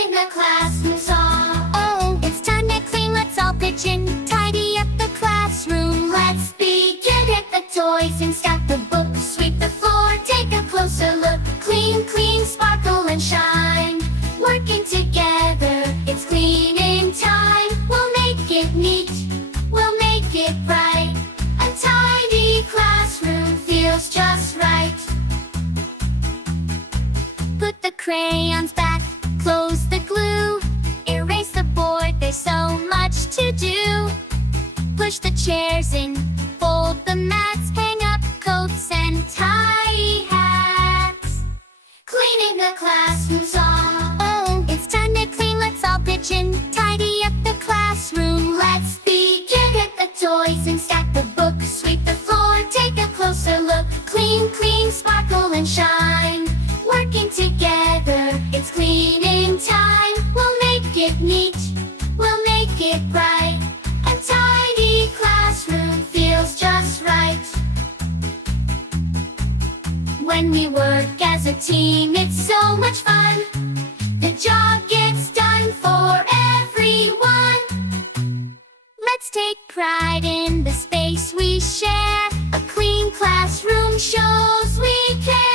Cleaning the classroom saw. Oh, it's time to clean, let's all pitch in. Tidy up the classroom, let's begin. Get the toys and stack the books. Sweep the floor, take a closer look. Clean, clean, sparkle and shine. Working together, it's cleaning time. We'll make it neat, we'll make it bright. A tidy classroom feels just right. Put the crayons back, close the glue. Erase the board, there's so much to do. Push the chairs in, fold the mats. Hang up coats and tie hats. Cleaning the classroom saw. Oh, it's time to clean, let's all pitch in. Tidy up the classroom, let's begin. Get the toys and stack the books. Sweep the floor, take a closer look. Clean, clean, sparkle and shine. Working together, it's cleaning time. We'll make it neat, we'll make it bright. A tidy classroom feels just right. When we work as a team, it's so much fun. The job gets done for everyone. Let's take pride in the space we share. A clean classroom shows we care.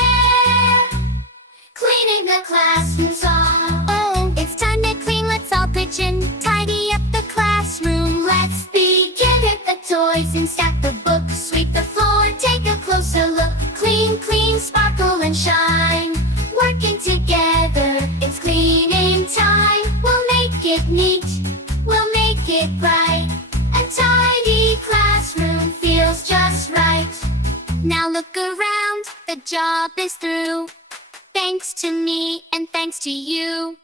Cleaning the classroom saw. Oh, it's time to clean, let's all pitch in. Tidy up the classroom, let's begin. Get the toys and stack the books. Sweep the floor, take a closer look. Clean, clean, sparkle and shine. Working together, it's cleaning time. We'll make it neat, we'll make it bright. A tidy classroom feels just right. Now look around, the job is through. Thanks to me and thanks to you.